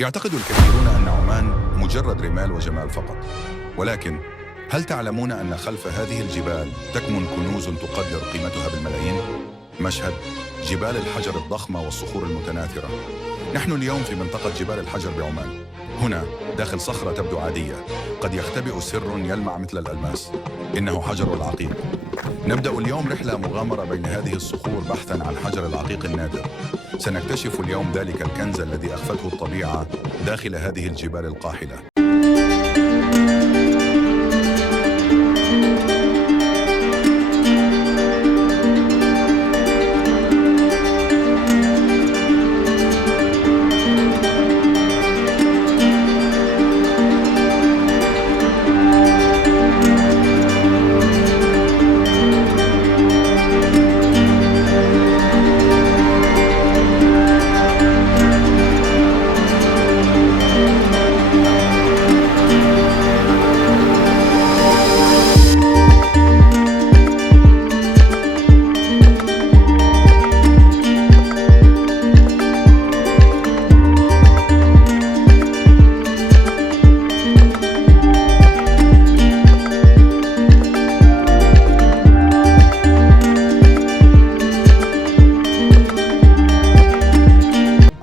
يعتقد الكثيرون أن عمان مجرد رمال وجمال فقط، ولكن هل تعلمون أن خلف هذه الجبال تكمن كنوز تقدر قيمتها بالملايين؟ مشهد جبال الحجر الضخمة والصخور المتناثرة. نحن اليوم في منطقة جبال الحجر بعمان. هنا داخل صخرة تبدو عادية قد يختبئ سر يلمع مثل الألماس، إنه حجر العقيق. نبدأ اليوم رحلة مغامرة بين هذه الصخور بحثاً عن حجر العقيق النادر. سنكتشف اليوم ذلك الكنز الذي أخفته الطبيعة داخل هذه الجبال القاحلة.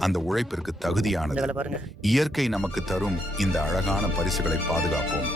அந்த உழைப்பிற்கு தகுதியானது. இயற்கை நமக்கு தரும் இந்த அழகான பரிசுகளை பாதுகாப்போம்.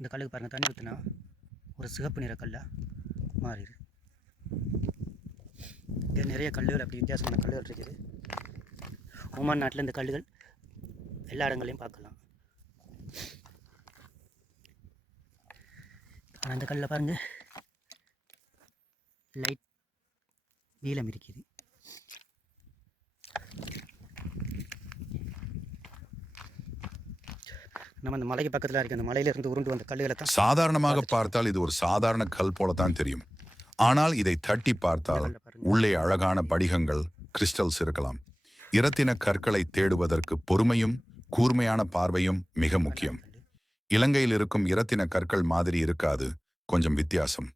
இந்த கல்லுக்கு பாருங்கள், தண்ணி ஊற்றினா ஒரு சிகப்பு நிற கல்லாக மாறிடுது. இங்கே நிறைய கல்லுகள் அப்படி வித்தியாசமான கல்லுகள் இருக்குது. ஒமான் நாட்டில் இந்த கல்லுகள் எல்லா இடங்களையும் பார்க்கலாம். ஆனால் இந்த கல்லில் பாருங்கள், லைட் நீளம் இருக்குது. நம்ம அந்த மலைக்கு பக்கத்தில் இருக்க அந்த மலையிலிருந்து உருண்டு வந்த கல்லுகளை தான் சாதாரணமாக பார்த்தால் இது ஒரு சாதாரண கல் போலத்தான் தெரியும். ஆனால் இதை தட்டி பார்த்தால் உள்ளே அழகான படிகங்கள், கிறிஸ்டல்ஸ் இருக்கலாம். இரத்தின கற்களை தேடுவதற்கு பொறுமையும் கூர்மையான பார்வையும் மிக முக்கியம். இலங்கையில் இருக்கும் இரத்தின கற்கள் மாதிரி இருக்காது, கொஞ்சம் வித்தியாசம்.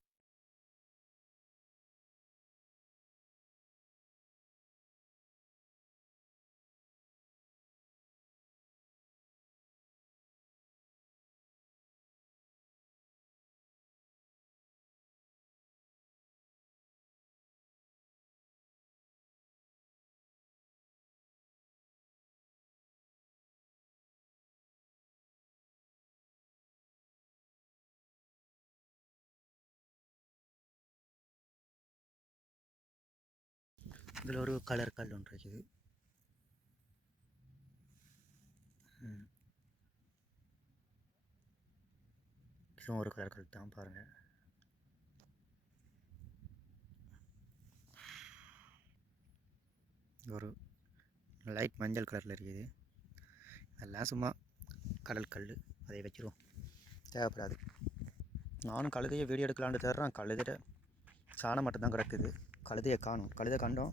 இதில் ஒரு கலர் கல் ஒன்று இருக்குது. இதுவும் ஒரு கலர் கல் தான், பாருங்கள். ஒரு லைட் மஞ்சள் கலரில் இருக்குது. அதெல்லாம் சும்மா கடல் கல், அதை வச்சிருவோம், தேவைப்படாது. நானும் கழுதையை வீடியோ எடுக்கலான்னு தேடுறேன். கழுதையிட சாணம் மட்டும்தான் கிடக்குது. கழுதையை காணும். கழுதை கண்டோம்,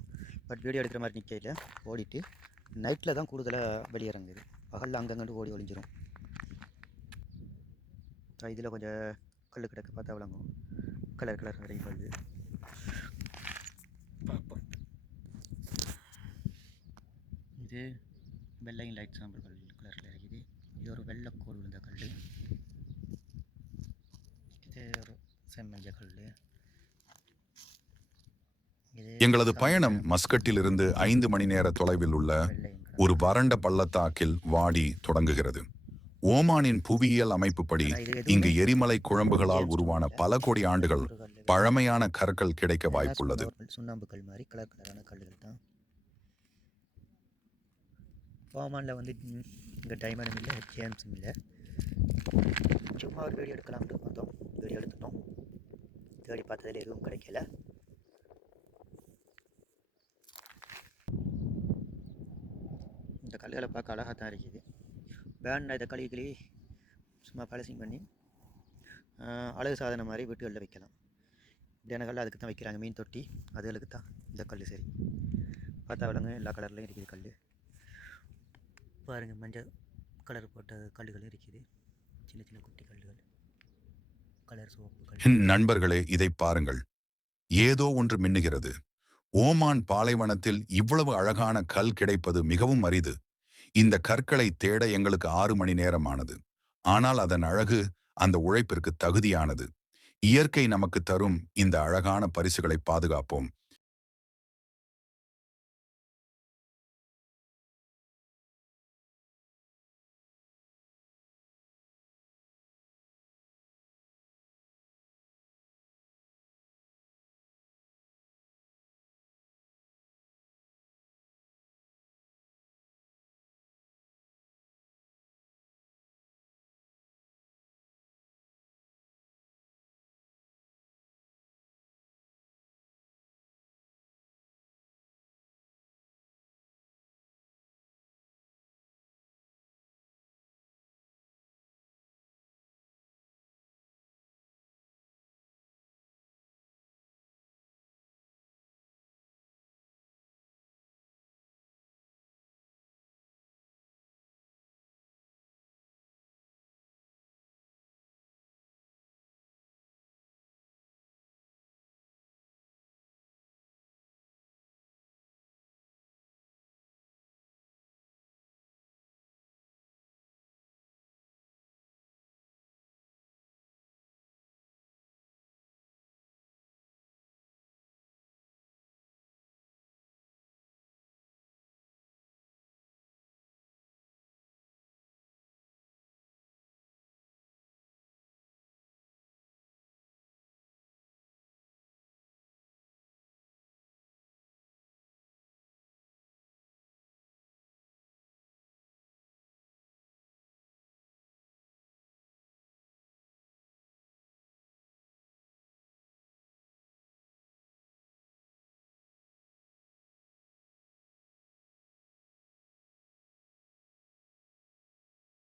பட் வீடியோ எடுக்கிற மாதிரி நிற்கையில் ஓடிட்டு நைட்டில் தான் கூடுதலாக வெளியிறங்குது. பகலில் அங்கங்கண்டு ஓடி ஒளிஞ்சிரும். இதில் கொஞ்சம் கல் கிடக்கு, பார்த்தா விளங்கும். கலர் நிறைய கல் பார்ப்போம். இது வெள்ளையும் லைட் சாம்பல் கலரில் இருக்குது. இது ஒரு வெள்ளை கோடு விழுந்த கல். இது ஒரு செம்மஞ்ச கல். எங்களது பயணம் மஸ்கட்டிலிருந்து 5 மணி நேர தொலைவில் உள்ள ஒரு வறண்ட பள்ளத்தாக்கில் வாடி தொடங்குகிறது. ஓமானின் புவியியல் அமைப்புப்படி இங்கு எரிமலை குழம்புகளால் உருவான பல கோடி ஆண்டுகள் பழமையான கற்கள் கிடைக்க வாய்ப்புள்ளது. சுண்ணாம்பு கல் மாதிரி கலரான கல்லுகள் தான். ஓமானில் வந்து இங்கே டைமண்டும் இல்லை, ஜேம்ஸும் இல்லை. சும்மா ஒரு வீடியோ எடுக்கலாம்னு வந்தோம். வீடியோ எடுத்துட்டோம். தேடி பார்த்ததில் எதுவும் கிடைக்கல. இந்த கல்லுகளை பார்க்க அழகாக தான் இருக்குது. வேண்டாம் இதை கழுவி சும்மா பாலிசிங் பண்ணி அழகு சாதனை மாதிரி வீட்டுகளில் வைக்கலாம். இப்படியான கல் அதுக்கு தான் வைக்கிறாங்க. மீன் தொட்டி அதுகளுக்கு தான் இந்த கல் சரி. பார்த்தா விலங்கு எல்லா கலர்லையும் இருக்குது கல். பாருங்கள், மஞ்சள் கலர் போட்ட கல்லுகள் இருக்குது. சின்ன சின்ன குட்டி கல்லுகள், கலர் சோப்பு கல். நண்பர்களே, இதை பாருங்கள், ஏதோ ஒன்று மின்னுகிறது. ஓமான் பாலைவனத்தில் இவ்வளவு அழகான கல் கிடைப்பது மிகவும் அரிது. இந்த கற்களை தேட எங்களுக்கு 6 மணி நேரம் ஆனது. ஆனால் அதன் அழகு அந்த உழைப்பிற்கு தகுதியானது. இயற்கை நமக்கு தரும் இந்த அழகான பரிசுகளை பாதுகாப்போம்.